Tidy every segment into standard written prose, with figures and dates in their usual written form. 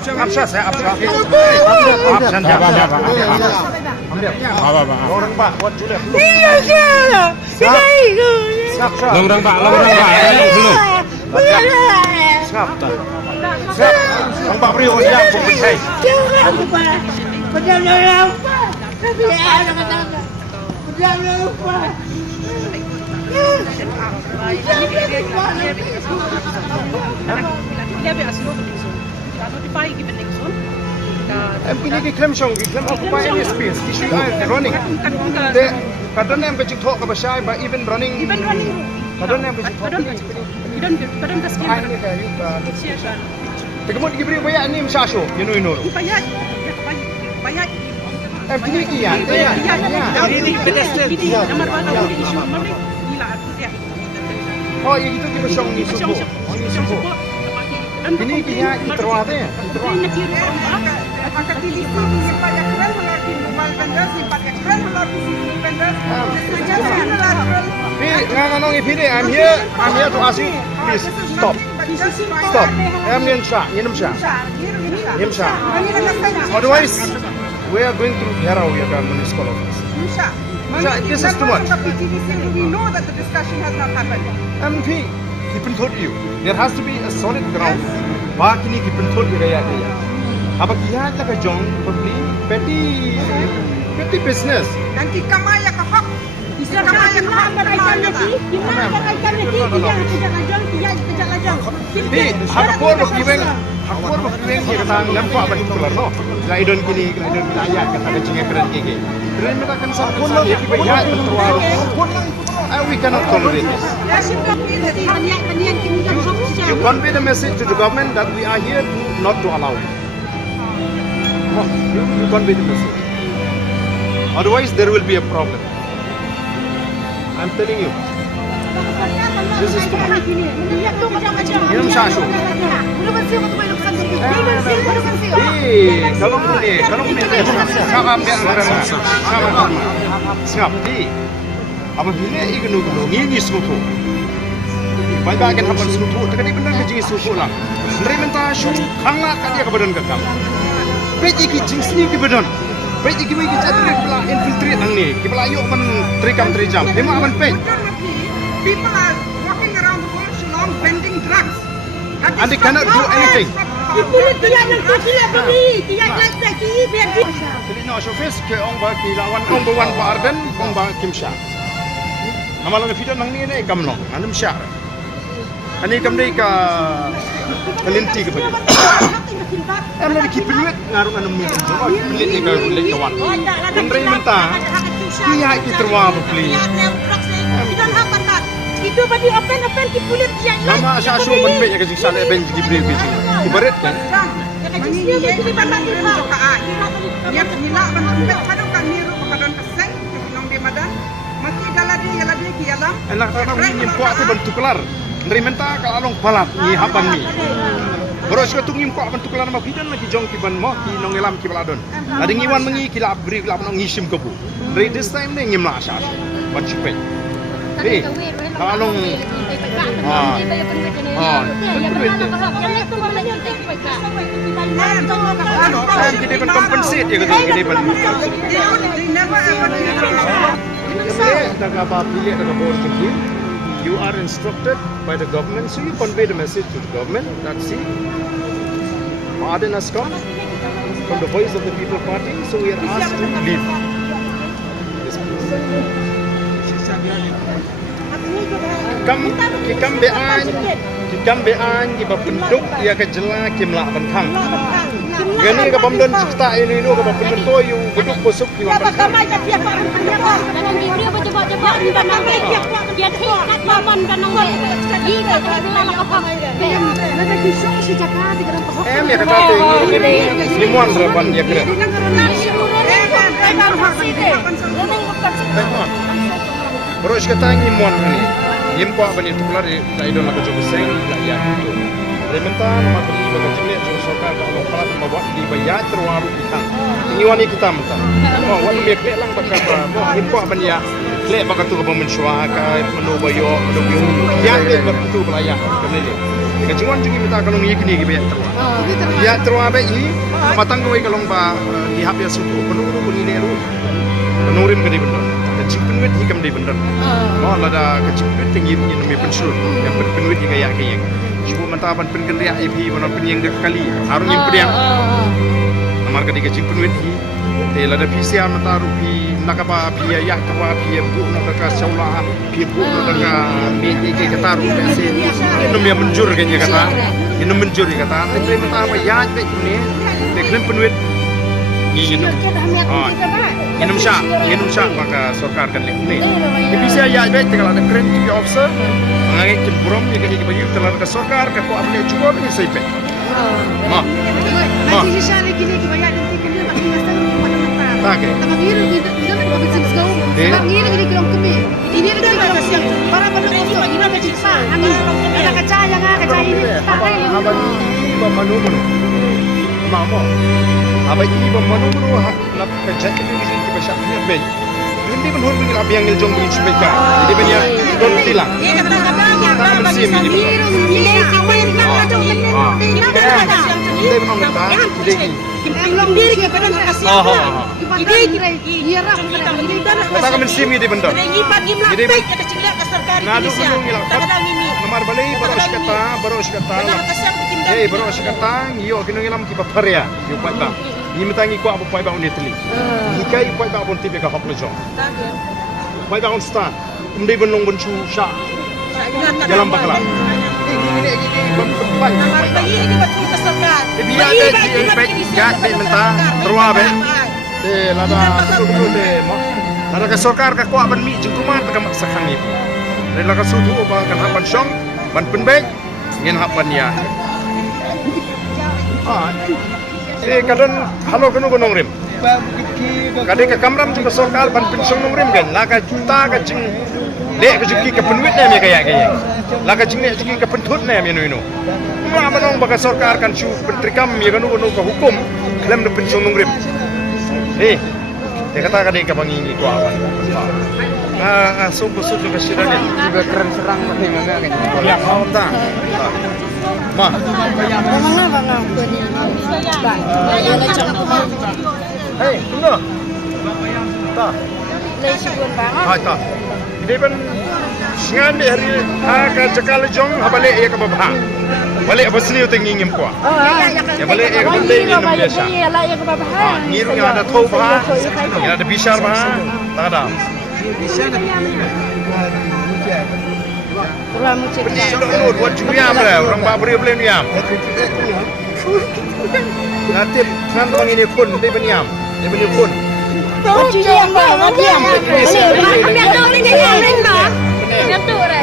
Absa saya absa. Absen siapa? Apa? Orang Pak, buat Juliet. Iya siapa? Kita itu. Long Pak. Belum. Siap. Bang Pak Priyo siap bukti saya. Jangan lupa. Jangan lupa. Jangan lupa. MP ni claim song, claim occupy any space. Issue running. The kadang yang kecil talk about shy, but even running. Kadang yang kecil talk. Kemudian diberi banyak ni msasho, you know. Bayar. MP ni iya. Ini pedestrian. Nomor mana isu mana? Oh, itu kita song ni subuh. Ini kaya terwate. I'm here to ask you, please stop. Otherwise, we are going to Gherao, municipal office. This is too much. We know that the discussion has not happened. MP, keep told you, there has to be a solid ground. Bakini keep told you gaya. Apa kiat la ka jong probably petty business. Nanti kamaya ka hak. Bisa kamaya ka hak hakor bakibeng ni kata lempak particular no. Laidon kini ayat kata kecingnya keren gege. Keren mereka kan sabun ya kibaya terwaru. We cannot tolerate this. You convey the message to the government that we are here not to allow it. You convey the message. Otherwise, there will be a problem. I'm telling you. This is too much. Minum sasho. Kalau siap di. Apabila ignu ngini suku. Baik akan hampan suku. Tekadi benar keji suku lah. Mereka syu hangat kadia kebadan kakam. Baik iki jingsni kebadan. Baik iki bagi jadi kepala infiltrate nang ni. Kepala yuk men trikam trijam. Lima aman baik. People are walking around the world Shillong vending drugs. And they cannot do anything. Jadi no showcase ke ong ba kilawan ong ba wan ba arden ong ba kimsha. Amalan video nang ni kamno anum sya. Ani kam dei ka kalinti ke baju. Am na kipiluet ngarung anum mi. Pilit ni ka ulit kawan. Kendrai menta. Kiya ki terwa beli. Itu bagi open kipulit dia. Nama asu menbe ya kasi sale ben diberi biji. Ibarat kan. Ya nila menbe kadang kan miru kadang keseng nong di madan. Mati galadi ki alam. Enak orang ni kuat tu bentuk kelar. Kendrai menta ka along balap ni haban ni. Beros ko tungim ko bentuk kelar ma bidan lagi jong ki ban mo ki nong elam ki baladon. Ada ngiwan mengi ki la beri la nong ngisim kebu. Dari this time ni ngim la asu. Ban cipe. Eh, kalau kita kan compensate ya kita kan. You are instructed by the government, so you convey the message to the government. That's it. Pardon has come from the voice of the people party, so we are asked to leave this place. Kambean iba penduk ia kejela kimla bentang. Gani ka pamdon cita ini ka penduk to yu beduk busuk di bentang. Ya kata ini muan rapan ya kira. Beros kata ini muan ni. Yem ko abani tuklar la idon la ko seng la ya tu. Rementan makli ba kajine jo soka ka lo pala ma wa di bayat terwaru kitang. Ini wani kita menta. Mo wa me kle lang ba ka mo yem ko abani ya kle ba ka tu ba men shwa ka meno ba yo do yo. Ya ke ba tu ba ya ka ne. Kecungan juga minta kalau ngikni gitu ya terus. Ya terus apa ini? Matang kau kalau ba di hap ya suku penuh pun ini ru. Penurim kali bener. Kecipin wet hikam di bener. Oh lada kecipin tinggi ini namanya pensul. Yang penwet hingga ya kayak. Ibu mentapan pengen riak ibu mana penyeng kali. Harus yang penyeng. Namar kali kecipin wet hi. Te lada pisia mentaru pi nakapa pi ya kapa pi bu nakaka saula pi bu nakaka meti ke kataru besi. Namanya menjur kayaknya kata. Ini menjur kata. Tapi mentapa ya be ini. Beklen penwet. Inum syak maka sorkar kan ni. Tapi saya ya baik kalau ada keren juga officer menganggap cemburom jika kita bagi telah ke sorkar ke kau ambil cukup ni saya baik. Ma. Nanti saya lagi ni banyak nanti kena bagi masa ni mana mana. Tak ke? Tapi biru kita kan bagi sengkau. Sebab ni lagi kelong kami. Ini lagi kelong siang. Para penduduk itu ini macam apa? Amin. Ada kaca yang kaca ini. Abang ini bermanu manu. Mama. Abang ini bermanu manu. Nak kerja kita di sini kita siap ni baik. Hindi menhur mungkin apa yang ngejong begini sebeka. Jadi banyak don tilang. Kita bersih ini. Kita memang kita. Jadi. Kelong diri kita kan kasih. Kita akan bersih ini benda. Jadi nadu ngilang. Nomor balai baru kata. Baru kata. Yo kini ngilam kita paria. Yo pada. Ni mentangi kuat apa pai bangun Italy. Hikai pai bangun tipe ka haplo jong. Pai bangun stan. Umdai benong bencu sya. Dalam bakla. Ini ban. Ini betul keserkan. Biar dia baik gat baik mentah terwa baik. Lada betul deh. Lada ke sorkar ka kuat ban mi jeng rumah ka sakang ni. Dan lada sudu ba kan hapan syong ban pen baik ngin hapan ya. Kadang halo kenu gunung rim. Kadang ke kamram juga sorkal ban pinsong nung rim kan. Laka juta ka jing lek ke juki ke penwit ne me kaya. Laka jing lek juki ke pentut ne me nu. Ma manong baka sorkar kan su pentrikam ya kanu ke hukum klem de pinsong nung rim. Dia kata kadang ke bangi ku awan. So busut juga sira ne. Tiba keren serang mati mangga kan. Ya mau ta. Ma. Bangga tu ni. Hei, tunggu. Tak. Lei sigun bang. Tak. Ini pun singan di hari ke cakal jong balik ia ke babah. Balik apa sini uting ngim kuah. Ya balik ia ke penting ni nam biasa. Ngiru yang ada tahu bah, yang ada bisar bah, tak ada. Pening dulu, buat cuyam lah. Orang babri boleh niam. Nanti orang ini pun dia beniam, dia beniam pun. Cuyam bang, cuyam. Ambil tu ni dah. Yang tu dah.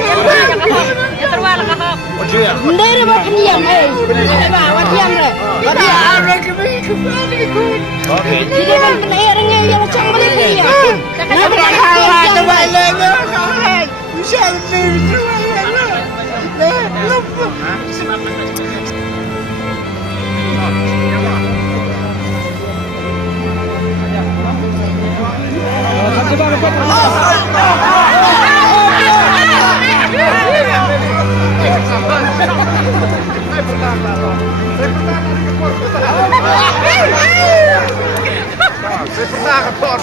Yang terwal kahap. Cuyam. Ndai dah buat peniam wadiam dah. Wadiam. Okey. Jadi kan kena airnya yang macam boleh dia. Nak kawan tu balik ke kawan. Usah ni. Saya pernah ke Port